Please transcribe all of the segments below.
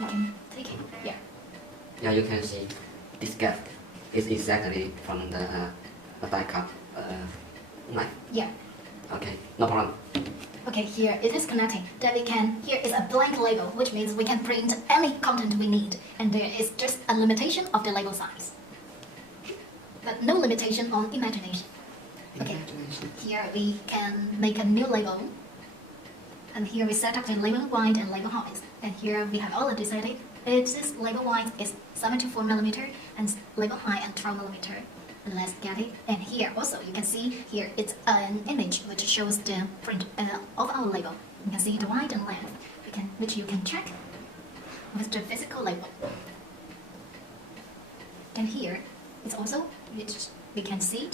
You can take it. Yeah. Yeah, you can see this gap is exactly from the backup knife. Yeah. Okay, no problem. Okay, here it is connecting. Then we can, here is a blank label, which means we can print any content we need. And there is just a limitation of the label size. But no limitation on imagination. Okay, here we can make a new label. And here we set up the label wide and label height. And here we have already set it. This label wide is 74mm and label height and 12mm. Let's get it. And here also you can see here it's an image which shows the print of our label. You can see the width and length, which you can check with the physical label. And here it's also which we can see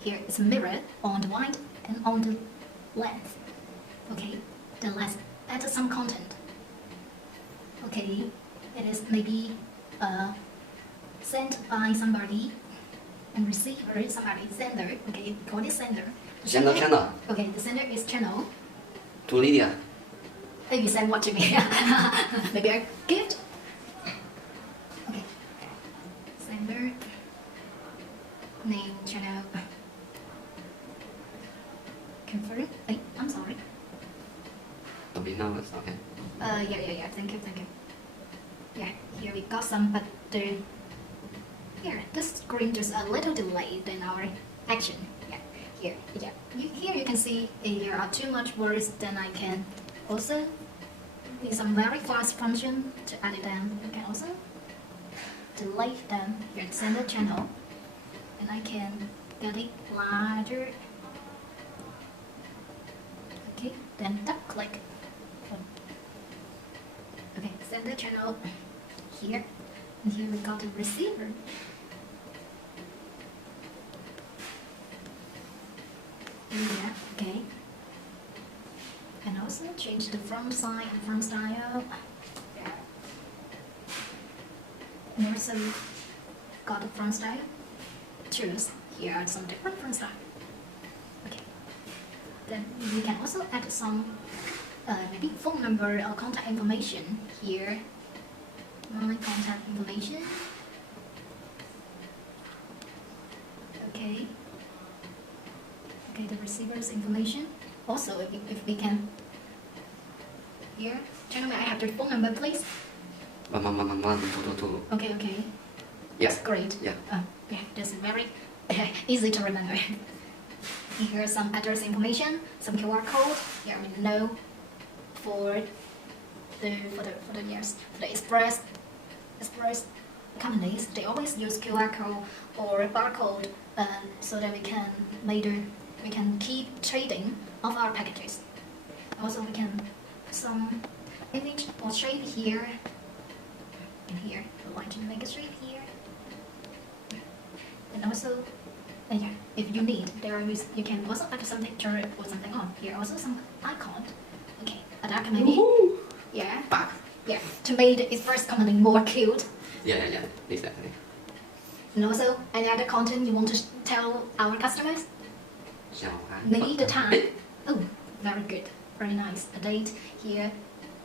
here it's mirrored on the width and on the length. Okay, then let's add some content. Okay, it is maybe sent by somebody. And receiver is somebody, sender, okay, call it sender. Channel. Okay, the sender is channel. To Lydia. Maybe send what to me. Maybe a gift. Okay. Sender. Name, channel. Confirm. Wait, I'm sorry. To be nervous, okay. Yeah. Thank you. Yeah, here we got some, but the here, the screen just a little delayed in our action. Yeah, here you can see there are too much words. Then I can also use some very fast function to edit them. You can also delete them here in the center channel, and I can get it larger. Okay, then double click. Okay, center channel here, and here we got the receiver. Yeah, okay. And also change the font size and font style. Yeah. And also got the font style. Choose. Here are some different font style. Okay. Then we can also add some maybe phone number or contact information here. My contact information. Okay. Okay, the receiver's information. Also, if we can, here, gentlemen, I have your phone number, please. 1 2 2 2. Okay. Yes. Great. Yeah. Yeah, that's very easy to remember. Here's some address information, some QR code. Here we know for the express companies, they always use QR code or barcode so that we can keep trading of our packages. Also, we can put some image or shape here and here. We want to make a shape here. And also, yeah, if you need, you can also add some picture or something on here. Also, some icon. Okay, a dark maybe. Yeah. Back. Yeah, to make the express company more cute. Yeah, exactly. And also, any other content you want to tell our customers? Maybe the time. Oh, very good. Very nice. The date here,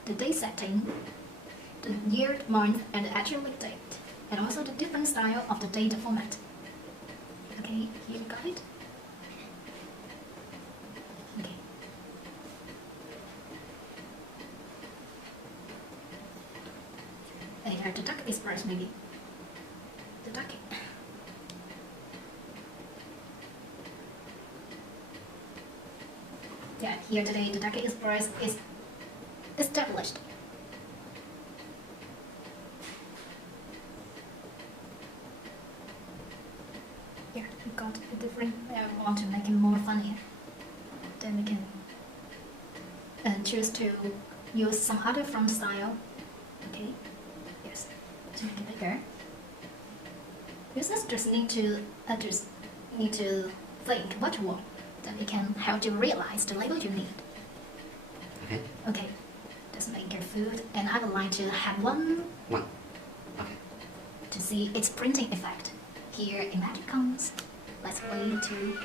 the date setting, the year, month, and the actual date. And also the different style of the data format. Okay, here you got it. Okay. Here, the duck express maybe. The duck. Yeah, here today the Duck Express is established. Here we got a different. I want to make it more funny. Then we can choose to use some other font style. Okay. Yes. To make it bigger. Users just need to think what you want. Then we can help you realize the label you need. Okay. Just make your food, and I would like to have one. Okay. To see its printing effect. Here, imagine comes. Let's wait to.